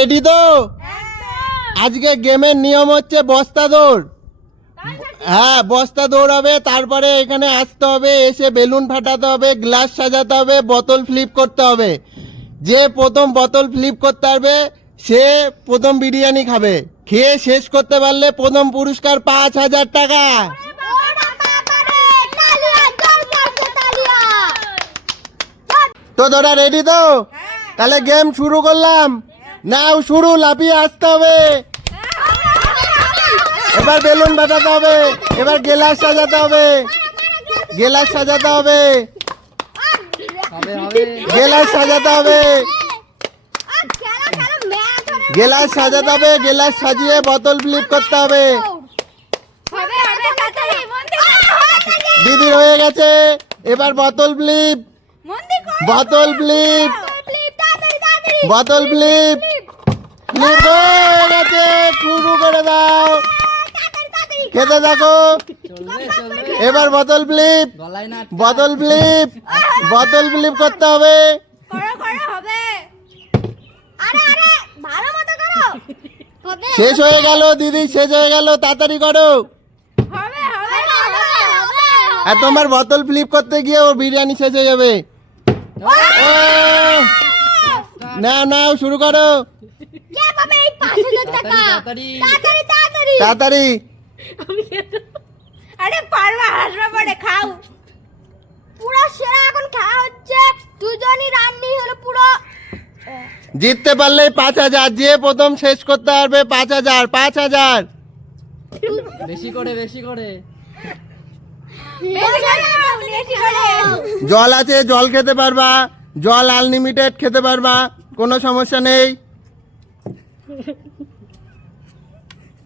Ready তো? আজকে গেমের নিয়ম হচ্ছে বস্তা দৌড়। হ্যাঁ, বস্তা দৌড় হবে। তারপরে এখানে আসতে হবে, এসে বেলুন ফাটাতে হবে, গ্লাস সাজাতে হবে, বোতল ফ্লিপ করতে হবে। যে প্রথম বোতল ফ্লিপ করতে পারবে সে প্রথম বিরিয়ানি খাবে। খেয়ে শেষ করতে পারলে প্রথম পুরস্কার 5,000 টাকা। তো তোরা রেডি তো? তাহলে গেম শুরু করলাম। নাও শুরু, লাফিয়ে আসতে হবে। এবার বেলুন ফাটাতে হবে, এবার গেলাস সাজাতে হবে, গেলাস সাজাতে হবে, গেলাস সাজাতে হবে, গেলাস সাজাতে হবে, গেলাস সাজিয়ে বোতল ফ্লিপ করতে হবে। দিদির হয়ে গেছে, এবার বোতল ফ্লিপ, বোতল ফ্লিপ, বোতল ফ্লিপ, ফ্লিপ হয়ে গেছে। শুরু করে দাও, খেতে থাকো। এবার বোতল ফ্লিপ, বোতল ফ্লিপ, বোতল ফ্লিপ করতে হবে। শেষ হয়ে গেল দিদি, শেষ হয়ে গেল, তাড়াতাড়ি করো। আর তোমার বোতল ফ্লিপ করতে গিয়ে ওর বিরিয়ানি শেষ হয়ে যাবে। নাও নাও, শুরু করো তাড়াতাড়ি। আরে পারবা, হাসবা পড়ে খাও। পুরো সেরা এখন খাওয়া হচ্ছে। দুজনই রান্নি হলো পুরো। জিততে পারলে 5,000, যে প্রথম শেষ করতে পারবে 5,000, 5,000। বেশি করে বেশি করে। জল আছে, জল খেতে পারবা, জল আনলিমিটেড খেতে পারবা, কোনো সমস্যা নেই।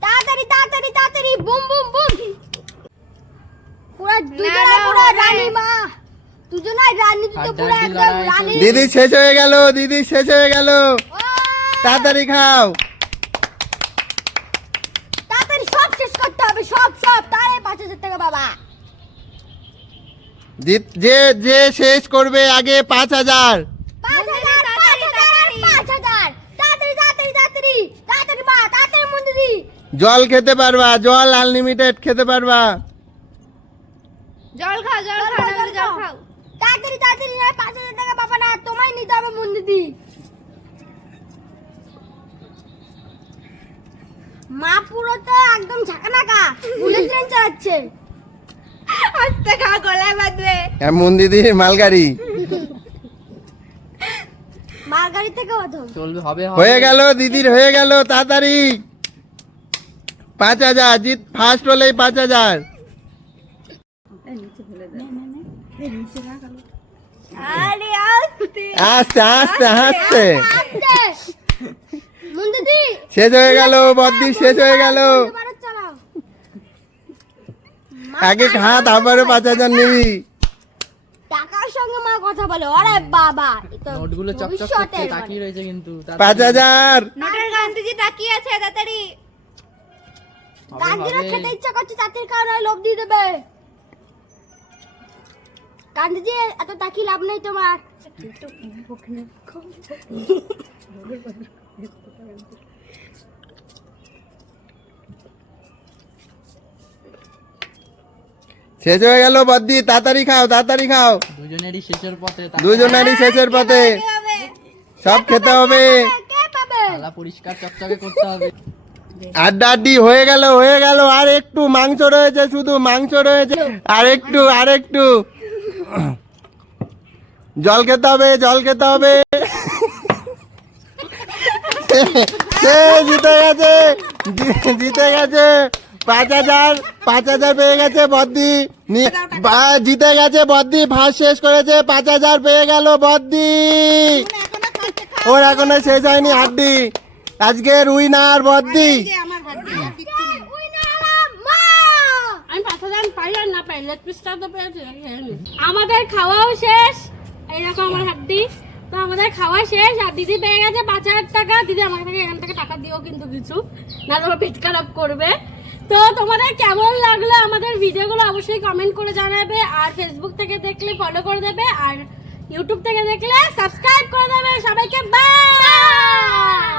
তাড়াতাড়ি তাড়াতাড়ি তাড়াতাড়ি, বুম বুম বুম। পুরো দুজনে পুরো রানী মা, দুজনে রানী, তো পুরো একদম রানী। দিদি শেষ হয়ে গেল, দিদি শেষ হয়ে গেল, তাড়াতাড়ি খাও। তাড়াতাড়ি সব শেষ করতে হবে, সব সব, তাহলে 5,000 টাকা বাবা। যে যে শেষ করবে আগে 5,000। 5,000 তাড়াতাড়ি তাড়াতাড়ি তাড়াতাড়ি তাড়াতাড়ি মা, তাড়াতাড়ি মুন দিদি। জল খেতে পারবা, জল আনলিমিটেড খেতে পারবা। জল খাও, জল খাও, জল খাও। তাড়াতাড়ি তাড়াতাড়ি, 5,000 টাকা বাবা না, তোমায় নিতে হবে মুন দিদি। মা পুরো তো একদম ঝাঁকানাকা, বুলেট ট্রেন চালাচ্ছে। আস্তে খা, গলায় বাঁধবে। এমন দিদি মালগাড়ি মালগাড়ি থেকে অধম চলবে, হবে হয়ে গেল, দিদির হয়ে গেল, তাড়াতাড়ি। 5,000 জিত, ফার্স্ট হলেই 5,000। আরে আস্তে আস্তে আস্তে আস্তে। আস্তে মুন দিদি। শেষ হয়ে গেল, বদ্দি শেষ হয়ে গেল। এবারে চালাও। আগে খা, তারপরে 5,000 নিবি। টাকার সঙ্গে মা কথা বলে, আরে বাবা, এ তো নোটগুলো চকচক করতে ভবিষ্যতের তাকিয়ে রয়েছে কিন্তু। 5,000। নোটের গান্ধীজি তাকিয়ে আছে, তাড়াতাড়ি। গান্ধীরা খেতে ইচ্ছা করছে, তাড়াতাড়ি খাওয়া, নয় লোভ দিয়ে দেবে। গান্ধীজি এত তাকিয়ে লাভ নেই তোমার। শেষ হয়ে গেল বদ্দি, তাড়াতাড়ি খাও, তাড়াতাড়ি খাও। দুজনেরই শেষের পথে, দুজনেরই শেষের পথে, সব খেতে হবে। কে পাবে? থালা পরিষ্কার চকচকে করতে হবে। আড্ডা আড্ডি হয়ে গেল, হয়ে গেল। আর একটু মাংস রয়েছে, শুধু মাংস রয়েছে। আর একটু, আর একটু। জল খেতে হবে, জল খেতে হবে। সে জিতে গেছে, জিতে গেছে। 5,000, 5,000 পেয়ে গেছে বদ্দি। জিতে গেছে বদ্দি, ফার্স্ট শেষ করেছে, 5,000 পেয়ে গেল বদ্দি। ওর এখনো শেষ হয়নি হাড্ডি। আজকের উইনার বদ্দি। আমি 5,000 পাই আর না পাই, লেগ পিসটা তো পেয়েছি। আমাদের খাওয়াও শেষ, এই দেখো আমার হাড্ডি। তো আমাদের খাওয়া শেষ, আর দিদি পেয়ে গেছে 5,000 টাকা। দিদি আমাকে এখান থেকে টাকা দিও কিন্তু কিছু, না তোমার পেট খারাপ করবে। তো তোমাদের কেমন লাগলো আমাদের ভিডিওগুলো অবশ্যই কমেন্ট করে জানাবে। আর ফেসবুক থেকে দেখলে ফলো করে দেবে, আর ইউটিউব থেকে দেখলে সাবস্ক্রাইব করে দেবে। সবাইকে বাই।